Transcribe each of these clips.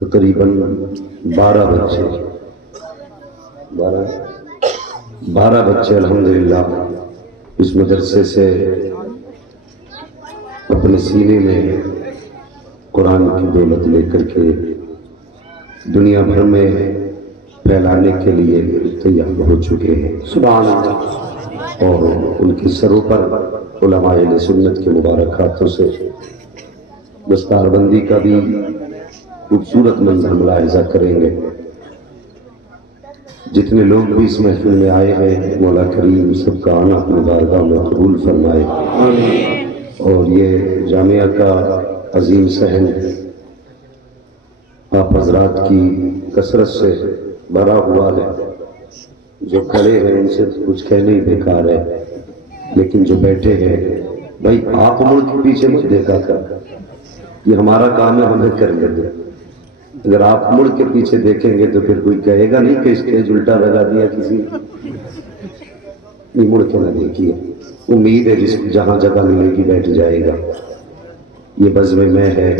تقریباً 12 بچے 12 بچے الحمدللہ اس مدرسے سے اپنے سینے میں قرآن کی دولت لے کر کے دنیا بھر میں پھیلانے کے لیے تیار ہو چکے ہیں۔ سبحان اللہ۔ اور ان کے سروں پر علماء اہل سنت کے مبارک ہاتھوں سے دستار بندی کا بھی خوبصورت منظر ملاحظہ کریں گے۔ جتنے لوگ بھی اس محفل میں آئے ہیں مولا کریم سب کا آنا اپنی بارگاہ میں قبول فرمائے، اور یہ جامعہ کا عظیم صحن آپ حضرات کی کثرت سے بھرا ہوا ہے۔ جو کھڑے ہیں ان سے کچھ کہنے ہی بیکار ہے، لیکن جو بیٹھے ہیں بھائی آپ مڑ کے پیچھے مت دیکھا کر، یہ ہمارا کام ہے، ہمیں کر لیتے۔ اگر آپ مڑ کے پیچھے دیکھیں گے تو پھر کوئی کہے گا نہیں کہ اسٹیج الٹا لگا دیا کسی نے۔ نہیں، مڑ کے نہ دیکھیے، امید ہے جہاں جگہ ملے گی بیٹھ جائے گا۔ یہ بزم میں ہے،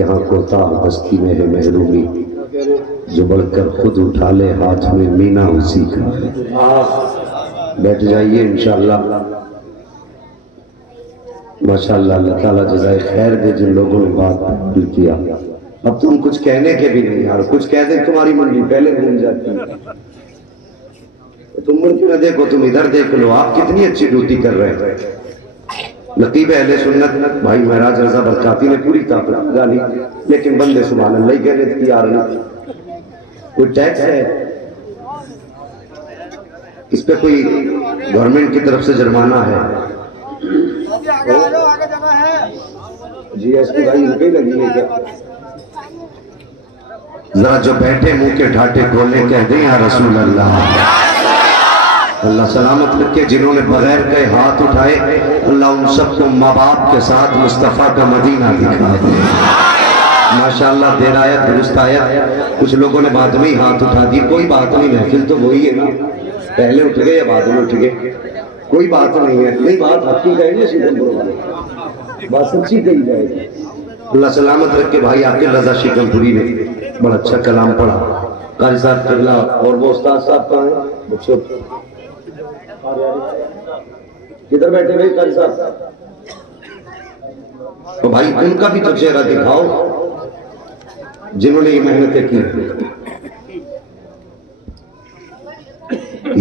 یہاں کوتاہ بستی میں ہے محرومی، جو بڑھ کر خود اٹھا لے ہاتھ میں مینا اسی کا ہے۔ بیٹھ جائیے انشاءاللہ۔ ماشاءاللہ، اللہ تعالیٰ جزائے خیر دے جن لوگوں نے بات کیا۔ اب تم کچھ کہنے کے بھی نہیں یار، کچھ کہہ دیں تمہاری منڈی پہلے گھوم جاتی ہے۔ تم مڑ کے نہ دیکھو، تم ادھر دیکھ لو، آپ کتنی اچھی ڈیوٹی کر رہے ہیں۔ نقیب اہل سنت بھائی مہراج رضا برکاتی نے پوری طاقت ڈالی، لیکن بندے سبحان اللہ ہی کہنے کی آ رہی۔ کوئی ٹیکس ہے اس پہ، کوئی گورنمنٹ کی طرف سے جرمانہ ہے؟ جی ایس ٹی بھائی رکے لگی ہے کیا؟ ذرا جو بیٹھے منہ کے ڈھاٹے کھولے کہہ دیں یا رسول اللہ۔ اللہ سلامت رکھے جنہوں نے بغیر کہے ہاتھ اٹھائے، اللہ ان سب کو ماں باپ کے ساتھ مصطفیٰ کا مدینہ دکھا دے۔ ماشاءاللہ دیر آیت درست آیت۔ کچھ لوگوں نے بعد میں ہی ہاتھ اٹھا دی، کوئی بات نہیں، محفل تو وہی ہے نا، پہلے اٹھ گئے یا بعد میں اٹھ گئے، کوئی بات نہیں ہے۔ نہیں، بات حق کی کہیں گے شیخم پور والے، بات سچی کہی جائے گی۔ اللہ سلامت رکھے بھائی عاقل رضا شیخم پوری نے بڑا اچھا کلام پڑھا۔ قاری صاحب قبلہ اور وہ استاد صاحب کہاں ہیں؟ بچوں کدھر بیٹھے بھائی قاری صاحب؟ تو بھائی ان کا بھی تو چہرہ دکھاؤ جنہوں نے یہ محنتیں کی۔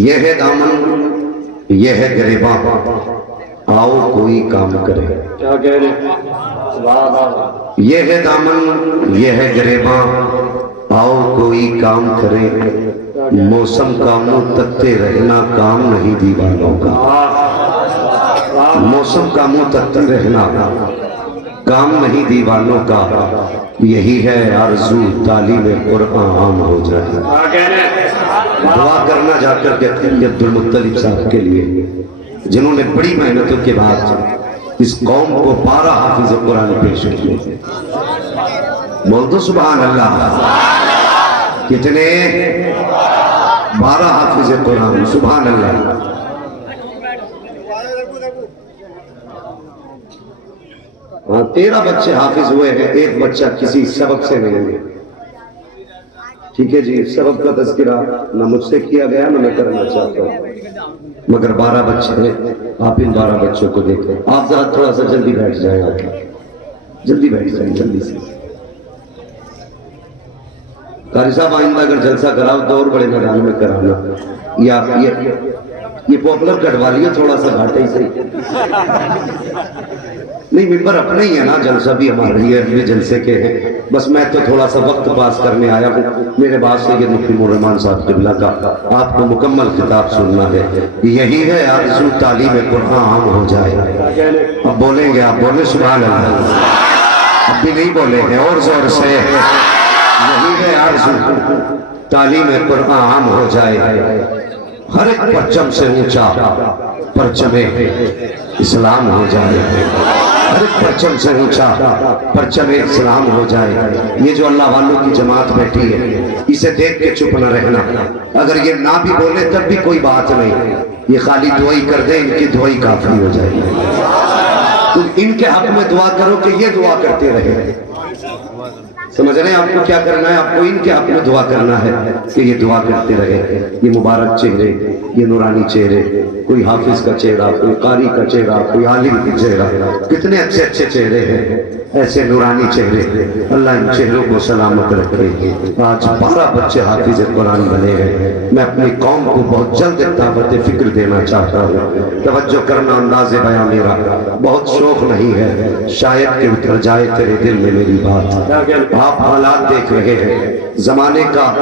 یہ ہے دامن، یہ ہے گریباں، آؤ کوئی کام کرے۔ کیا کہہ رہے؟ یہ ہے دامن، یہ ہے گریباں، آؤ کوئی کام کرے۔ موسم کا منہ تکتے رہنا کام نہیں دیوانوں کا، موسم کا منہ تکتے رہنا کام نہیں دیوانوں کا۔ یہی ہے آرزو تعلیم قرآن عام ہو جائے۔ دعا کرنا جا کر کے عبد المطلب صاحب کے لیے جنہوں نے بڑی محنتوں کے بعد اس قوم کو 12 حافظ قرآن پیش کیے۔ بول دو سبحان اللہ۔ کتنے؟ 12 حافظ قرآن، سبحان اللہ۔ ہاں 13 بچے حافظ ہوئے ہیں، ایک بچہ کسی سبب سے نہیں ہوئے۔ ٹھیک ہے جی، سبب کا تذکرہ نہ مجھ سے کیا گیا نہ میں کرنا چاہتا ہوں، مگر 12 بچے ہیں۔ آپ ان 12 بچوں کو دیکھیں۔ آپ ذرا تھوڑا سا جلدی بیٹھ جائیں، آپ جلدی بیٹھ جائیں، جلدی سے۔ قاری صاحب آئندہ اگر جلسہ کراؤ تو اور بڑے میدان میں کرانا، یا یہ پاپولر کٹوا لیے تھوڑا سا گھاٹے ہی سے۔ نہیں، ممبر اپنے ہی ہے نا، جلسہ بھی ہمارے لیے بھی جلسے کے ہیں، بس میں تو تھوڑا سا وقت پاس کرنے آیا ہوں۔ میرے بعد سید مفتی الرحمان صاحب قبلہ کا آپ کو مکمل خطاب سننا ہے۔ یہی ہے آرزو تعلیم قرآن عام ہو جائے۔ اب بولیں گے، آپ بولیں سبحان اللہ۔ اب بھی نہیں بولے ہیں، اور زور سے۔ یہی ہے آرزو تعلیم قرآن عام ہو جائے، ہر ایک پرچم سے اونچا پرچم اسلام ہو جائے، ہر ایک پرچم سے اونچا پرچم اسلام ہو جائے۔ یہ جو اللہ والوں کی جماعت بیٹھی ہے، اسے دیکھ کے چپ نہ رہنا۔ اگر یہ نہ بھی بولے تب بھی کوئی بات نہیں، یہ خالی دعائی کر دیں، ان کی دعائی کافی ہو جائے گی۔ تم ان کے حق میں دعا کرو کہ یہ دعا کرتے رہے۔ سمجھ رہے ہیں آپ کو کیا کرنا ہے؟ آپ کو ان کے حق میں دعا کرنا ہے کہ یہ دعا کرتے رہے، یہ مبارک چہرے، یہ نورانی چہرے، کوئی حافظ کا چہرہ، کوئی قاری کا چہرہ، کوئی عالم کا چہرہ، کتنے اچھے اچھے چہرے ہیں، ایسے نورانی چہرے، اللہ ان چہروں کو سلامت رکھے۔ آج 12 بچے حافظ قرآن بنے ہیں۔ میں اپنی قوم کو بہت جلد دعوت فکر دینا چاہتا ہوں، توجہ کرنا، انداز بیان میرا بہت شوق نہیں ہے، شاید کہ اتر جائے تیرے دل میں میری بات۔ آپ حالات دیکھ رہے ہیں، زمانے کا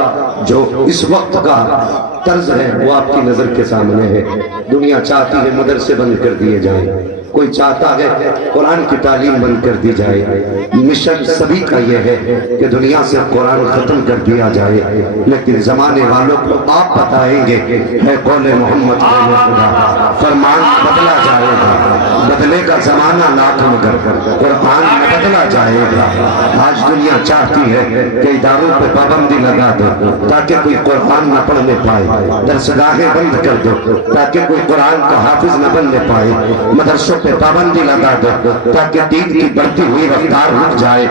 جو اس وقت کا طرز ہے وہ آپ کی نظر کے سامنے ہے۔ دنیا چاہتی ہے مدرسے بند کر دیے جائیں، کوئی چاہتا ہے قرآن کی تعلیم بند کر دی جائے۔ مشن سبھی کا یہ ہے کہ دنیا سے قرآن ختم کر دیا جائے، لیکن زمانے والوں کو آپ بتائیں گے ہے قول محمد قول خدا، فرمان بدلا جائے گا، بدلے کا زمانہ لاکھ مگر قرآن میں بدلا جائے گا۔ آج دنیا چاہتی ہے کہ اداروں پہ پابندی لگا دو تاکہ کوئی قرآن نہ پڑھنے پائے، درسگاہیں بند کر دو تاکہ کوئی قرآن کا حافظ نہ بننے پائے، مدرسوں پہ پابندی لگا دو تاکہ دین کی بڑھتی ہوئی رفتار رک جائے۔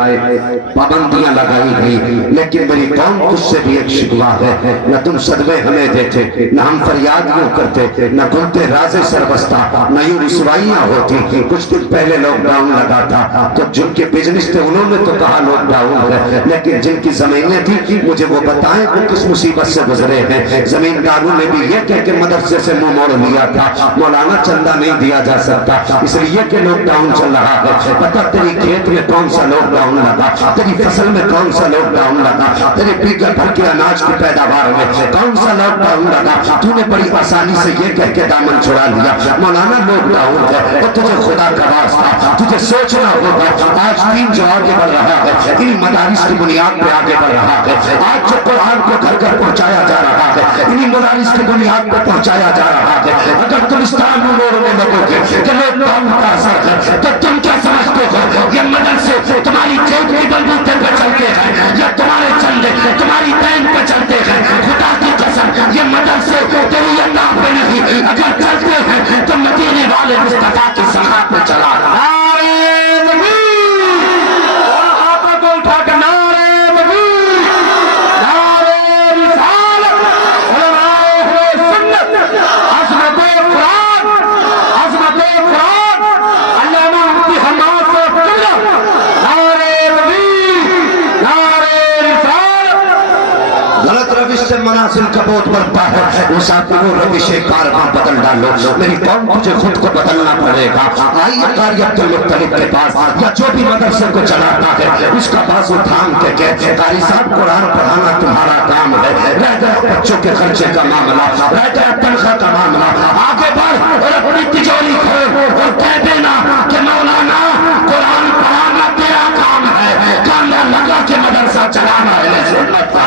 پابندیاں لگائی گئی، لیکن میری قوم تجھ سے بھی ایک شکوہ ہے، نہ تم صدمے ہمیں دیتے، نہ ہم فریاد یوں کرتے، نہ گنتے راز سربستہ، نہ یوں رسوائیاں ہوتی۔ کچھ دن پہلے لاک ڈاؤن لگا تھا تو جن کے بزنس تھے انہوں نے تو کہا لاک ڈاؤن ہے، لیکن جن کی زمینیں تھی مجھے وہ بتائیں وہ کس مصیبت سے گزرے ہیں۔ زمینداروں نے بھی یہ کہہ کے مدرسے سے منہ موڑ لیا تھا، مولانا چندہ نہیں دیا جا سکتا اس لیے کہ لاک ڈاؤن چل رہا ہے۔ پتہ تیری کھیت میں کون سا لاک ڈاؤن لگا، تیری فصل میں کون سا لاک ڈاؤن لگا، تیرے بیگھے بھر کے اناج کی پیداوار میں کون سا لاک ڈاؤن لگا۔ تو نے بڑی آسانی سے یہ کہہ کے دامن چھڑا لیا مولانا لاک ڈاؤن ہے، اور تجھے خدا کا واسطہ تجھے سوچنا ہوگا۔ آج دین جو آگے بڑھ رہا ہے انہی مدارس کی بنیاد پہ آگے بڑھ رہا ہے۔ آج جو قرآن کو گھر گھر پہنچایا جا رہا ہے انہی مدارس کی بنیاد پہ پہنچایا جا رہا ہے۔ اگر تم اس طرح موڑنے لگو گے کہ لاک ڈاؤن کا اثر ہے تو تم کیا سمجھتے ہو یہ مدرسے تمہاری کھیت کی بلبوتے پہ چلتے ہیں یا تمہارے چندے تمہاری دین پہ چلتے ہیں؟ خدا کی قسم یہ مدرسے تیری اللہ پہ نہیں، اگر چلتے ہیں تو مدینے والے مصطفیٰ کی سماعت پہ چلا رہا ہے۔ مناسل کا بہت بڑھتا ہے، مسافروں روش کارواں بدل ڈالو۔ میری قوم تجھے خود کو بدلنا پڑے گا۔ آئیے قاری عبد المطلب کے پاس یا جو بھی مدرسے کو چلاتا ہے اس کا بازو تھام کے کہتے قاری صاحب قرآن پڑھانا تمہارا کام ہے، رہ گیا بچوں کے خرچے کا معاملہ، رہ گیا تنخواہ کا معاملہ، آگے بڑھ اور اپنی تجوری کھول اور کہہ دینا کہ مولانا قرآن پڑھانا تیرا کام ہے، کانا لگا کے مدرسہ چلانا ہے۔ سنت کا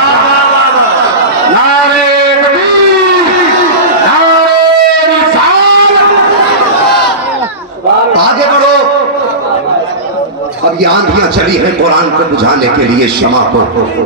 آگے بڑھو۔ اب یہ آندھیاں چلی ہیں قرآن کو بجھانے کے لیے شمع کو،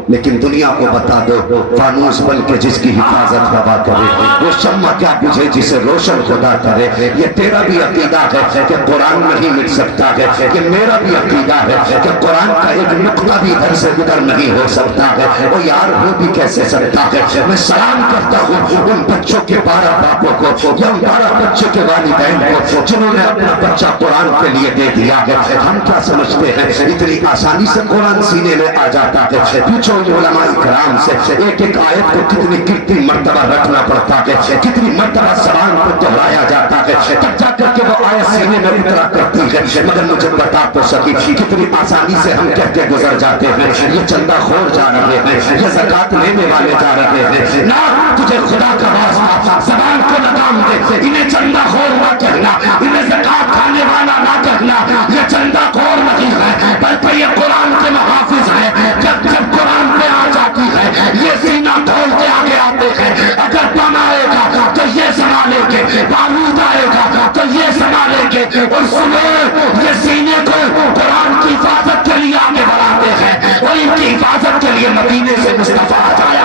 لیکن دنیا کو بتا دو فانوس بن کے جس کی حفاظت ہوا کرے وہ شمع کیا بجھے جسے روشن خدا کرے۔ یہ تیرا بھی عقیدہ ہے کہ قرآن نہیں مٹ سکتا ہے، یہ میرا بھی عقیدہ ہے کہ قرآن کا ایک نقطہ بھی ادھر سے ادھر نہیں ہو سکتا ہے۔ وہ یار ہو بھی کیسے سکتا ہے؟ میں سلام کرتا ہوں ان بچوں کے 12 باپوں کو یا ان 12 بچوں کے والدین کو جنہوں نے اپنا بچہ قرآن کے لیے دے دیا ہے۔ ہم کیا سمجھتے ہیں اتنی آسانی سے قرآن سینے میں آ جاتا ہے؟ پوچھو علماء کرام سے ایک ایک آیت کو کتنی مرتبہ رکھنا پڑتا ہے، کتنی مرتبہ زبان کو دہرایا جاتا ہے تب جا کر کے وہ آیت سینے میں اترا کرتی ہے۔ مگر مجھے بتا تو سکی کتنی آسانی سے ہم کہتے گزر جاتے ہیں یہ چندہ خور جا رہے ہیں، یہ زکات لینے والے جا رہے ہیں۔ نہ تجھے خدا کا واسطہ زبان کو لگام دے، انہیں چندہ خور نہ کہنا، انہیں زکات کھانے والا نہ کہنا، یہ چندہ خور نہیں ہے بلکہ یہ قرآن کے محافظ ہیں۔ جب قرآن پہ آ جاتی ہے یہ سینہ کھول کے آگے آتے ہیں۔ اگر بم آئے گا تو یہ سنبھالیں گے، بارود آئے گا تو یہ سنبھالیں گے، اور سنو یہ سینے کو قرآن کی حفاظت کے لیے آگے بڑھاتے ہیں اور ان کی حفاظت کے لیے مدینے سے مصطفیٰ آیا۔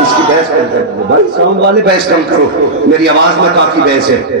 اس کی بحث کرتے ہیں بھائی، ساؤنڈ والے بحث کم کرو، میری آواز میں کافی بحث ہے۔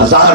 1000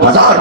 1000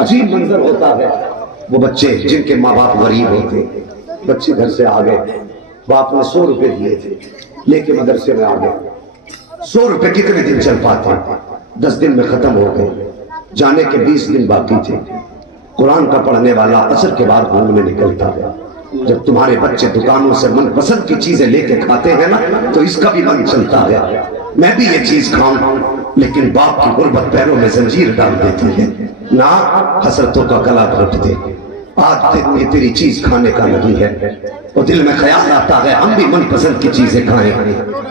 عجیب منظر ہوتا ہے، وہ بچے جن کے ماں باپ غریب ہوتے، بچے گھر سے آ گئے، باپ نے 100 روپے دیے تھے، لے کے مدرسے میں آ گئے. 100 روپے کتنے دن چل پاتے؟ 10 دن میں ختم ہو گئے، جانے کے 20 دن باقی تھے. قرآن کا پڑھنے والا عصر کے بعد گھومنے نکلتا ہے. جب تمہارے بچے دکانوں سے من پسند کی چیزیں لے کے کھاتے ہیں نا تو اس کا بھی من چلتا ہے میں بھی یہ چیز کھاؤں، لیکن باپ کی غربت پیروں میں زنجیر ڈال دیتی ہے. نہ حسرتوں کا گلا گھوٹ دے، آج دن یہ تیری چیز کھانے کا نہیں ہے. اور دل میں خیال آتا ہے ہم بھی من پسند کی چیزیں کھائیں،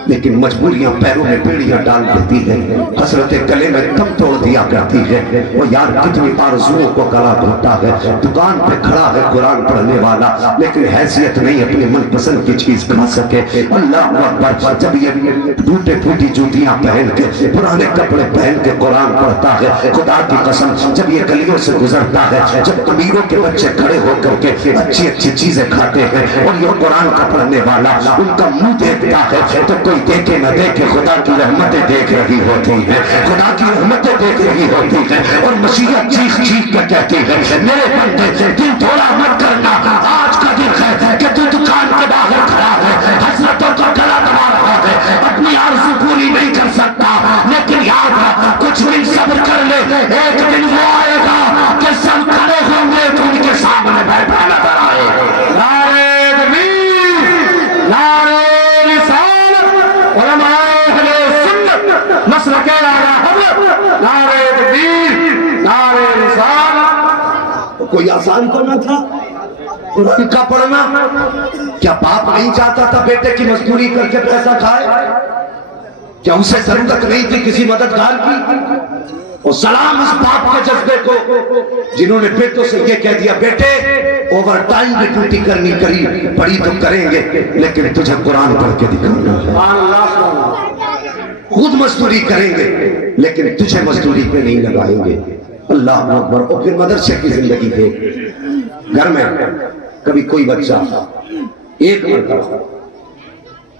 لیکن مجبوریاں پیروں میں بیڑیاں ڈال دیتی ہیں، حسرتیں گلے میں دم توڑ دیا کرتی ہے. وہ یار کتنی آرزوؤں کو گلا دھوتا ہے. دکان پہ کھڑا ہے قرآن پڑھنے والا، لیکن حیثیت نہیں اپنی من پسند کی چیز کھا سکے. اللہ اکبر، جب یہ ٹوٹے پھوٹی جوتیاں پہن کے پرانے کپڑے پہن کے قرآن پڑھتا ہے، خدا کی قسم جب یہ گلیوں سے گزرتا ہے، جب امیروں کے بچے کھڑے ہو کر کے اچھی اچھی چیزیں کھاتے ہیں اور یہ قرآن کا پڑھنے والا ان کا منہ دیکھتا ہے تو کوئی دیکھے نہ دیکھے خدا کی رحمتیں دیکھ رہی ہوتی ہیں، خدا کی رحمتیں دیکھ رہی ہوتی ہیں. اور مشیت چیخ چیخ کر کہتی ہے میرے بندے دل تھوڑا مت کرنا، آج کا دن ہے کہ تو دکان کے باہر کھڑا ہے، حسرتوں کا گلا دبا رہا ہے، اپنی آرزو پوری نہیں کر سکتا، لیکن یاد رکھ کچھ دن صبر کر لے، ایک دن وہ آئے گا کہ سب کھڑے ہوں گے تو ان کے سامنے بیٹھا نظر آئے. نعرہ تکبیر، نعرہ رسالت، علماء اہل سنت، مسلک اعلی حضرت، نعرہ تکبیر، نعرہ رسالت. کوئی آسان تو نہ تھا قرآن کا پڑھنا؟ کیا باپ نہیں چاہتا تھا بیٹے کی مزدوری کر کے پیسہ کھائے؟ کیا اسے ضرورت نہیں تھی کسی مددگار کی؟ اور سلام اس باپ کے جذبے کو جنہوں نے بیٹوں سے یہ کہہ دیا بیٹے اوور ٹائم بھی ڈیوٹی کرنی پڑی تو کریں گے، لیکن تجھے قرآن پڑھ کے دکھانا ہے. خود مزدوری کریں گے لیکن تجھے مزدوری پہ نہیں لگائیں گے. اللہ اکبر. اور پھر مدرسے کی زندگی دیکھ. گھر میں کبھی کوئی بچہ ایک مرتبہ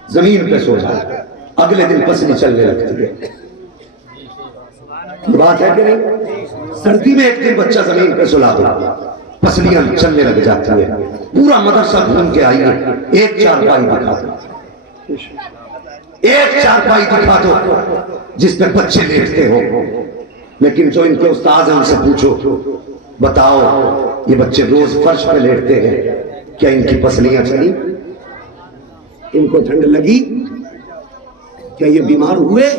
زمین پہ سو جائے، اگلے دن پسلی چلنے لگتی ہے. بات ہے کہ نہیں؟ سردی میں ایک دن بچہ زمین پہ سلا دو، پسلیاں چلنے لگ جاتی ہیں. پورا مدرسہ گھوم کے آئیے، ایک چارپائی دکھا دو، ایک چارپائی دکھا دو جس پہ بچے لیٹتے ہو. لیکن جو ان کے استاد ہیں ان سے پوچھو بتاؤ یہ بچے روز فرش پہ لیٹتے ہیں، کیا ان کی پسلیاں چلی؟ ان کو ٹھنڈ لگی؟ کیا یہ بیمار ہوئے؟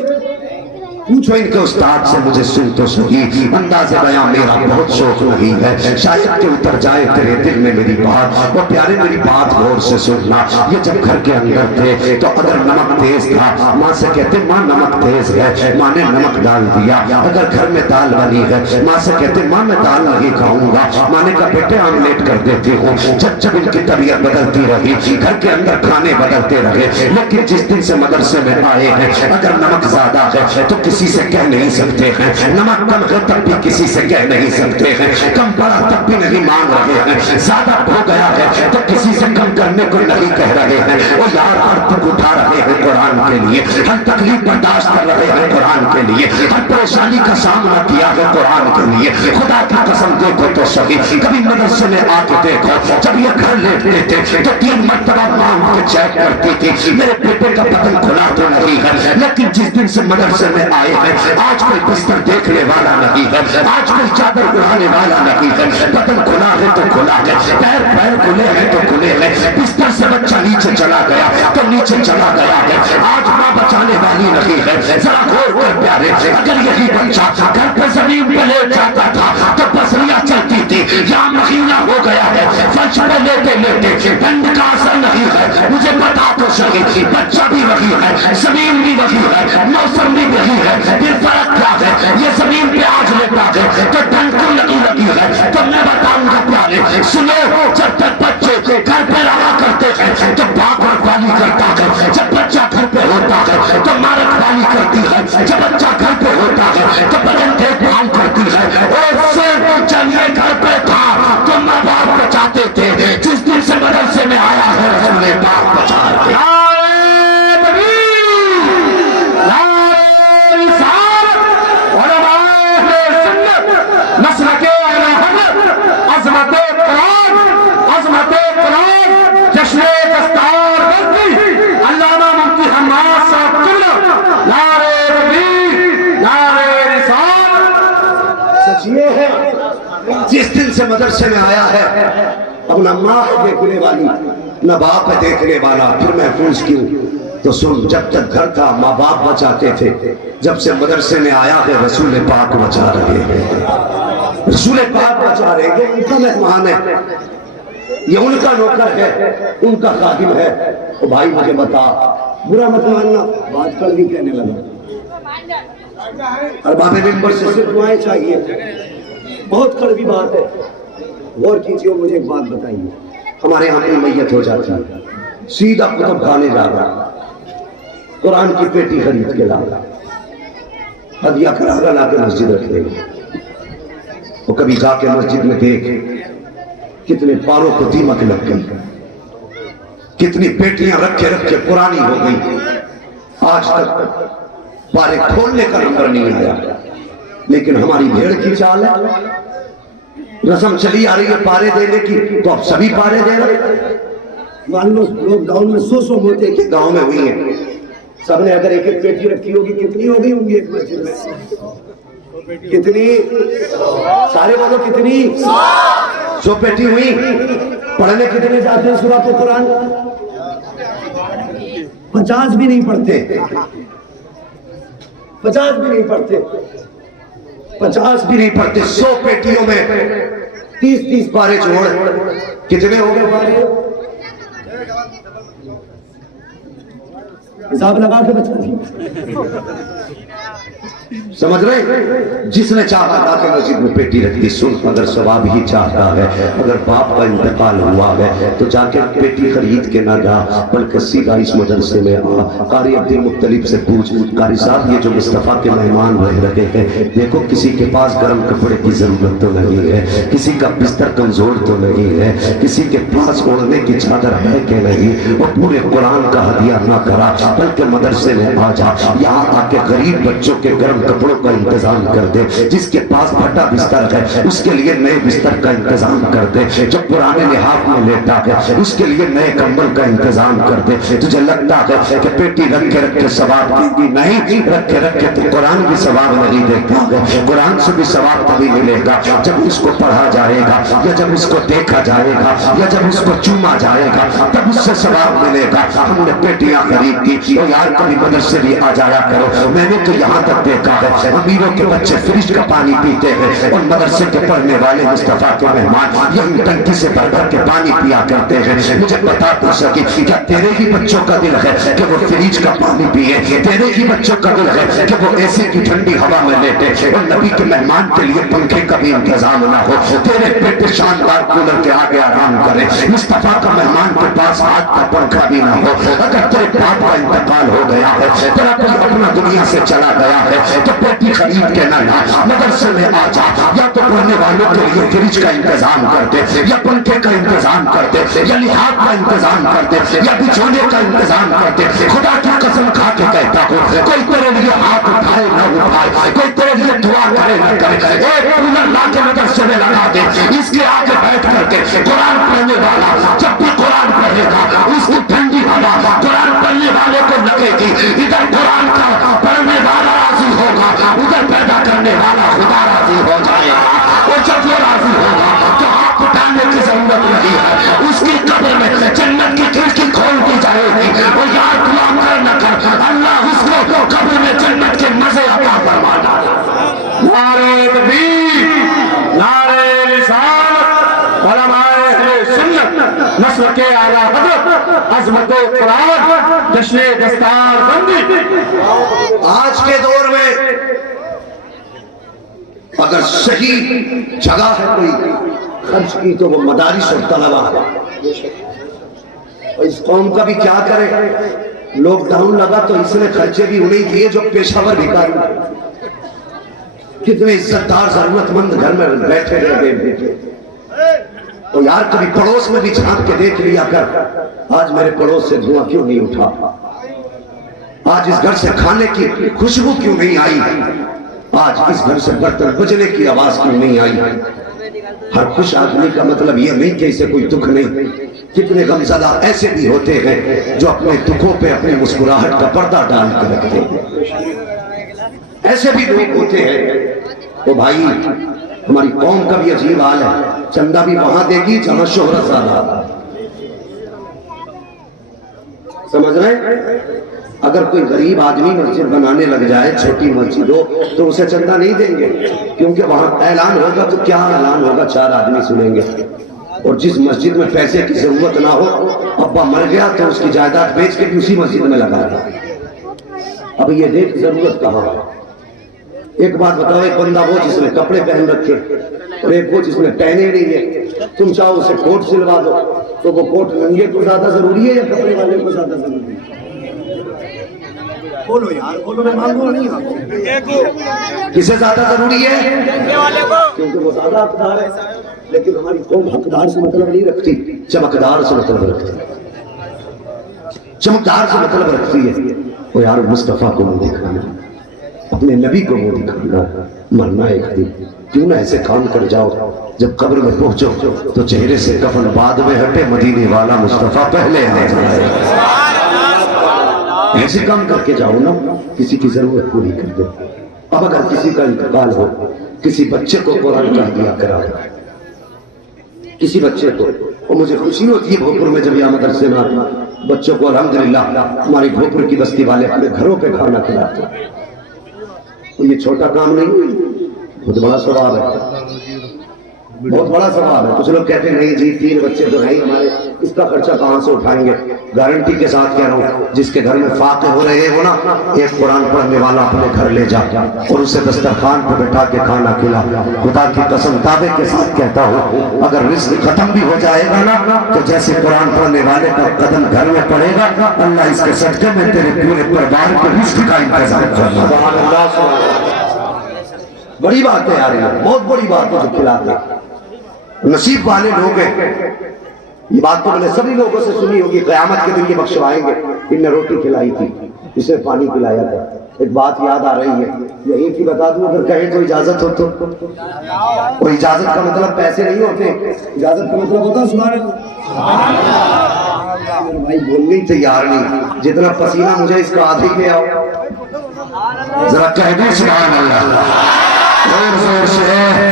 پوچھو ان کے استاد سے. مجھے سن تو سنی، انداز بیان میرا بہت شوق نہیں ہے، شاید کہ اتر جائے تیرے دل میں میری بات. وہ پیارے میری بات غور سے سننا. یہ جب گھر کے اندر تھے تو اگر نمک تیز تھا ماں سے کہتے ماں نمک تیز ہے، ماں نے نمک ڈال دیا. اگر گھر میں دال بنی ہے ماں سے کہتے ماں میں دال نہیں کھاؤں گا، ماں نے کہا بیٹے آملیٹ کر دیتی ہوں. جب ان کی طبیعت بدلتی رہی، گھر کے اندر کھانے بدلتے رہے، لیکن جس دن سے مدرسے میں آئے ہیں اگر نمک زیادہ ہے تو کسی سے کہہ نہیں سکتے ہیں، نمک کم ہے تب بھی کسی سے کہہ نہیں سکتے ہیں، کم پڑا تب بھی نہیں مانگ رہے ہیں، زیادہ ہو گیا ہے تو کسی سے کم کرنے کو نہیں کہہ رہے ہیں. وہ یار ہر دکھ اٹھا رہے ہیں قرآن کے لیے، ہر تکلیف برداشت کر رہے ہیں قرآن کے لیے، ہر پریشانی کا سامنا کیا ہے قرآن کے لیے. خدا کی قسم دیکھو تو صحیح، کبھی مدرسے میں آ کے دیکھو جب یہ گھر لیٹتے تھے تو 3 مرتبہ مانگ کے چیک کرتی تھی میرے بیٹے کا بدن کھلا تو نہیں ہے. لیکن جس دن سے مدرسے میں آئے ہیں آج کوئی بستر دیکھنے والا نہیں ہے، آج کوئی چادر اڑانے والا نہیں ہے. بدن کھلا ہے تو کھلا ہے، پیر کھلے ہیں تو کھلے ہیں. بستر سے بچہ نیچے چلا گیا تو نیچے چلا گیا ہے. آج ماں بچانے والی نہیں ہے. ذرا غور کر پیارے، اگر یہی بچہ گھر پہ زمین پہ لیٹ جاتا تھا تو پسلیاں چلتی تھی، یہاں مہینہ ہو گیا ہے فرش پہ لیٹے لیٹے، ٹھنڈ کا اثر نہیں ہے. مجھے بتا تو صحیح، بچہ بھی وہی ہے، زمین بھی وہی ہے، موسم بھی وہی ہے، پھر فرق کیا ہے؟ یہ زمین پہ آج لیتا ہے تو ٹھنڈ کو لگی ہے. تو میں بتاؤں گا پیارے سنو، جب تک بچے گھر پہ رہا کرتے ہیں تو باپ رکھوالی کرتا ہے، جب بچہ گھر پہ ہوتا ہے تو ماں رکھوالی کرتی ہے، جب بچہ گھر پہ ہوتا ہے تو بدن دیکھ بھال کرتی ہے. اور صرف جب یہ گھر پہ تھا تو ماں باپ بچاتے تھے، جس دن سے مدرسے میں آیا ہے ہم نے باپ بچا دیا. مسلک اعلی دستار بندی علامہ مفتی حماد صاحب قبلہ، نعرہ تکبیر، نعرہ رسالت۔ سچ یہ ہے جس دن سے مدرسے میں آیا ہے اپنا ماں ہے دیکھنے والی نہ باپ ہے دیکھنے والا، پھر محفوظ کیوں؟ تو سن، جب تک گھر تھا ماں باپ بچاتے تھے، جب سے مدرسے میں آیا ہے رسول پاک بچا رہے ہیں، رسول پاک بچا رہے ہیں۔ ان کا مہمان ہے، یہ ان کا نوکر ہے، ان کا خادم ہے۔ تو بھائی مجھے بتا، برا مت ماننا، بات کر بھی کہنے لگا، ارباب منبر سے صرف دعائیں چاہیے، بہت کڑوی بات ہے، غور کیجیے۔ مجھے ایک بات بتائیے، ہمارے یہاں کوئی میت ہو جاتی ہے، سیدھا کتب خانے جا رہا، قرآن کی پیٹی خرید کے لا رہا، ہدیہ کرا کر لا کے مسجد رکھ دے گا۔ وہ کبھی جا کے مسجد میں دیکھ کتنے پاروں کو دیمک لگ گئی، کتنی پیٹیاں رکھے رکھے پرانی ہو گئی، آج تک پارے کھولنے کا نمبر نہیں آیا۔ لیکن ہماری بھیڑ کی چال ہے، رسم چلی آ رہی ہے پارے دینے کی، تو اب سبھی پارے دے رہے۔ مان لو لوگ گاؤں میں سو ہوتے کہ گاؤں میں ہوئی ہیں، سب نے اگر ایک ایک پیٹی رکھی ہوگی، کتنی ہو گئی ہوں گی ایک مسجد میں؟ کتنی؟ سارے بولو کتنی؟ 100 پیٹی ہوئی۔ پڑھنے کتنے جاتے ہیں سورۃ القرآن؟ 50 بھی نہیں پڑھتے، 50 بھی نہیں پڑھتے، 50 بھی نہیں پڑھتے۔ 100 پیٹیوں میں 30 پارے جوڑ کتنے ہو گئے پارے؟ حساب لگا کے بچا دی، سمجھ رہے؟ جس نے چاہا تھا کہ مسجد میں پیٹی رکھ دی، سن، اگر ثواب ہی چاہتا ہے، اگر باپ کا انتقال ہوا ہے تو جا کے پیٹی خرید کے نہ جا، بلکہ سیدھا اس مدرسے میں آ، قاری عبد المطلب سے پوچھ، قاری صاحب یہ جو مصطفیٰ کے مہمان رہ رہے ہیں، دیکھو کسی کے پاس گرم کپڑے کی ضرورت تو نہیں ہے، کسی کا بستر کمزور تو نہیں ہے، کسی کے پاس اوڑھنے کی چادر ہے کہ نہیں، وہ پورے قرآن کا ہدیہ نہ کرا، بلکہ مدرسے میں آ جا، یہاں آ کے غریب بچوں کے گرم کپڑوں کا انتظام کر دے، جس کے پاس پھٹا بستر ہے اس کے لیے نئے بستر کا انتظام کر دے، جو پرانے لحاف میں لیٹا ہے اس کے لیے نئے کمبل کا انتظام کر دے۔ تجھے لگتا ہے کہ پیٹی رکھ کے ثواب دے گی؟ نہیں، رکھ کے تو قرآن بھی ثواب نہیں دیتا ہے، قرآن سے بھی ثواب تبھی ملے گا جب اس کو پڑھا جائے گا، یا جب اس کو دیکھا جائے گا، یا جب اس کو چوما جائے گا، تب اس سے ثواب ملے گا۔ ہم نے پیٹیاں خرید کی، تو یار کبھی مدرسے بھی آ جایا کرو۔ میں نے تو یہاں تک دیکھا ہے امیروں کے بچے فریج کا پانی پیتے ہیں، اور مدرسے کے پڑھنے والے مصطفیٰ کے مہمان یہی ٹنکی سے بھر بھر کے پانی پیا کرتے ہیں۔ مجھے بتا تو سکی، کیا تیرے ہی بچوں کا دل ہے کہ وہ فریج کا پانی پیے؟ تیرے ہی بچوں کا دل ہے کہ وہ اے سی کی ٹھنڈی ہوا میں لیٹے اور نبی کے مہمان کے لیے پنکھے کا بھی انتظام نہ ہو؟ تیرے بیٹے شاندار کولر کے آگے آرام کرے، مصطفیٰ کا مہمان کے پاس ہاتھ کا پنکھا بھی نہ ہو۔ اگر تیرے باپ کا انتقال ہو گیا ہے، تیرا کوئی اپنا دنیا سے چلا گیا ہے، تو پیٹی خرید کے نہ لا، مدرسے میں آ جا، یا تو پڑھنے والوں کے لیے فریج کا انتظام کر دے، یا پنکھے کا انتظام کر دے، یا لحاف کا انتظام کر دے، یا بچھونے کا انتظام کر دے۔ خدا کی قسم کھا کے کہتا ہوں، کوئی تیرے لیے ہاتھ اٹھائے نہ اٹھائے، کوئی تیرے لیے دعا کرے نہ کرے، ایک کولر لا کے مدرسے میں لگا دے، اس کے آگے بیٹھ کر کے قرآن پڑھنے والا جب بھی قرآن پڑھے گا، اس کی ٹھنڈی ہوا قرآن پڑھنے والے کو لگے گی۔ ادھر قرآن کا پڑھنے والا راضی ہوگا، ادھر پیدا کرنے والا خدا راضی ہو جائے گا، اور جب وہ راضی ہوگا تو ہاتھ اٹھانے کی ضرورت نہیں ہے، اس کی قبر میں جنت کی کھڑکی کھول دی جائے گی، اور یاد دعا کر نہ کر اللہ اس کو قبر میں جنت کے مزے عطا فرمانا۔ نعرہ تکبیر، نعرہ رسالت، علماء اہل سنت، نسل کے اعلیٰ حضرت، عظمت قرآن، جشن دستار بندی۔ آج کے دور میں اگر صحیح جگہ ہے کوئی خرچ کی تو وہ مدارس اور طلبہ ہے۔ اور اس قوم کا بھی کیا کرے، لاک ڈاؤن لگا تو اس نے خرچے بھی انہیں دیے جو پیشہ ور بھکاری، کتنے عزت دار ضرورت مند گھر میں بیٹھے رہے۔ تو یار کبھی پڑوس میں بھی جھانک کے دیکھ لیا کر، آج میرے پڑوس سے دھواں کیوں نہیں اٹھا، آج اس گھر سے کھانے کی خوشبو کیوں نہیں آئی، آج اس گھر سے برتن بجنے کی آواز کیوں نہیں آئی۔ ہر خوش آدمی کا مطلب یہ نہیں کہ اسے کوئی دکھ نہیں. کتنے غمزدہ ایسے بھی ہوتے ہیں جو اپنے دکھوں پہ اپنی مسکراہٹ کا پردہ ڈال کر رکھتے ہیں. ایسے بھی لوگ ہوتے ہیں. تو بھائی ہماری قوم کا بھی عجیب حال ہے. چندہ بھی وہاں دے گی جہاں شہرت زیادہ. سمجھ رہے ہیں؟ اگر کوئی غریب آدمی مسجد بنانے لگ جائے, چھوٹی مسجد ہو, تو اسے چندہ نہیں دیں گے, کیونکہ وہاں اعلان ہوگا تو کیا اعلان ہوگا, 4 آدمی سنیں گے. اور جس مسجد میں پیسے کی ضرورت نہ ہو, ابا مر گیا تو اس کی جائیداد بیچ کے بھی اسی مسجد میں لگا دیا. اب یہ دیکھ ضرورت کہاں. ایک بات بتاؤ, ایک بندہ وہ جس نے کپڑے پہن رکھے اور ایک وہ جس نے پہنے نہیں ہے, تم چاہو اسے کوٹ سلوا دو, تو وہ کوٹ ننگے کو زیادہ ضروری ہے یا کپڑے والے کو زیادہ ضروری ہے؟ بولو یار, بولو, میں مانگوں نہیں. کسے زیادہ ضروری ہے؟ کیونکہ وہ زیادہ حقدار ہے. لیکن ہماری قوم حقدار سے مطلب نہیں رکھتی, چمکدار سے مطلب رکھتی ہے. چمکدار سے مطلب رکھتی ہے. وہ یار مصطفیٰ کو منہ دکھانا, اپنے نبی کو منہ دکھانا, مرنا ایک دن. کیوں نہ ایسے کام کر جاؤ, جب قبر میں پہنچو تو چہرے سے کفن بعد میں ہٹے, مدینے والا مصطفیٰ پہلے آ جائے. ایسے کام کر کے جاؤ نا, کسی کی ضرورت پوری کر دو. اب اگر کسی کا انتقال ہو, کسی بچے کو قرآن کہہ دیا کرا, کسی بچے کو, اور مجھے خوشی ہوتی ہے بھوپور میں جب یہاں مدرسے میں آتا بچوں کو الحمدللہ ہماری بھوپور کی بستی والے اپنے گھروں پہ کھانا کھلاتے. یہ چھوٹا کام نہیں, بہت بڑا ثواب ہے, بہت بڑا ثواب ہے. کچھ لوگ کہتے ہیں نہیں جی 3 بچے تو ہیں ہمارے, اس کا خرچہ کہاں سے اٹھائیں گے. گارنٹی کے ساتھ کہہ رہا ہوں, جس کے گھر میں فاقے ہو رہے ہو نا, ایک قرآن پڑھنے والا اپنے گھر لے جا اور اسے دسترخوان پہ بٹھا کے کھانا کھلا. خدا کی قسم دعوے کے ساتھ کہتا ہوں, اگر رزق ختم بھی ہو جائے گا نا, تو جیسے قرآن پڑھنے والے کا قدم گھر میں پڑے گا, اللہ اس کے صدقے میں تیرے پورے پریوار کو رزق کا انتظام کرنا. بڑی بات ہے یار, بہت بڑی بات ہے جو کھلاتے. نصیب والے لوگ ہیں. یہ بات تو میں نے سبھی لوگوں سے سنی ہوگی, قیامت کے دن یہ بخشوائیں گے, ان نے روٹی کھلائی تھی, اسے پانی پلایا تھا. ایک بات یاد آ رہی ہے, یہی کی بتا دوں, اگر کہیں تو اجازت ہو تو. اور اجازت کا مطلب پیسے نہیں ہوتے, اجازت کا مطلب ہوتا سبحان اللہ. بھائی بولنے ہی تیار نہیں, جتنا پسینہ مجھے اس کا آدھی لے آؤ, ذرا کہہ دیں سبحان اللہ زور زور سے.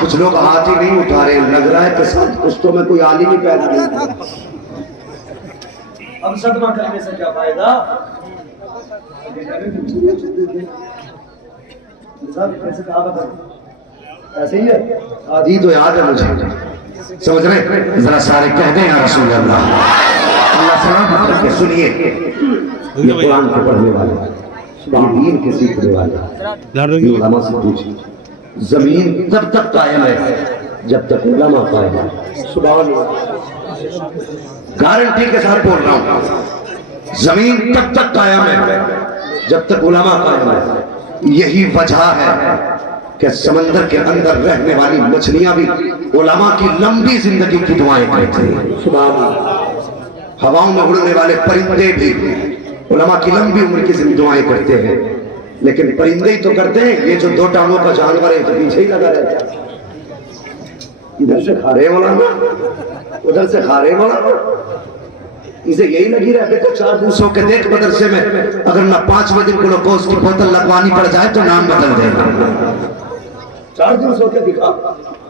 کچھ لوگ ہاتھ ہی نہیں اٹھا رہے, لگ رہا ہے کہ ساتھ کشتوں میں کوئی عالم ہی پیدا نہیں. اب صدمہ کرنے سے کیا فائدہ. ایسے ہی ہے, آدھی تو یاد ہے مجھے, سمجھ رہے, ذرا سارے کہہ دیں یا رسول اللہ. اللہ سلام کر کے سنیے, یہ قرآن کو پڑھنے والے, یہ دین کے سیکھنے والے, علماء سے پوچھیں, زمین تب تک قائم ہے جب تک علماء قائم ہے. سبحان اللہ, گارنٹی کے ساتھ بول رہا ہوں, زمین تب تک قائم ہے جب تک علماء قائم ہے. یہی وجہ ہے کہ سمندر کے اندر رہنے والی مچھلیاں بھی علماء کی لمبی زندگی کی دعائیں کرتی ہیں. سبحان اللہ, ہواؤں میں اڑنے والے پرندے بھی علماء کی لمبی عمر کی دعائیں کرتے ہیں. لیکن پرندے ہی تو کرتے ہیں, یہ جو 2 ٹانگوں کا جانور ہے تو پیچھے ہی لگا رہتا ہے. ادھر سے کھا رہے مولانا, ادھر سے کھا رہے مولانا, اسے یہی لگی رہتے تو 4 دن سو کے دیکھ مدرسے میں, اگر نہ 5ویں دن گلوکوز کی بوتل لگوانی پڑ جائے تو نام بدل دے گا. 4 دن سو کے دکھا.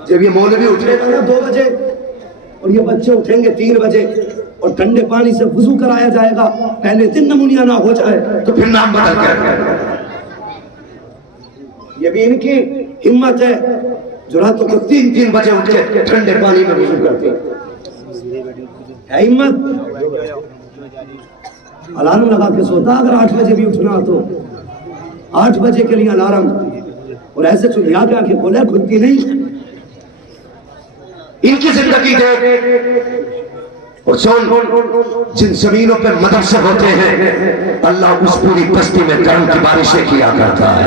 جب یہ مولوی اٹھے گا نا 2 بجے اور یہ بچے اٹھیں گے 3 بجے اور ٹھنڈے پانی سے وضو کرایا جائے گا, پہلے دن نمونیا نہ ہو جائے تو پھر نام بدل کر. یہ بھی ان کی ہمت ہے جو راتوں کو 3 بجے اٹھ کے ٹھنڈے پانی میں وضو کرتے ہیں. ہمت. الارم لگا کے سوتا, اگر 8 بجے بھی اٹھنا تو 8 بجے کے لیے الارم, اور ایسے چلیا کے آنکھیں کھولے کھلتی نہیں. ان کی زندگی دے. اور سن, جن زمینوں پہ مدرسے ہوتے ہیں اللہ اس پوری بستی میں کرم کی بارشیں کیا کرتا ہے.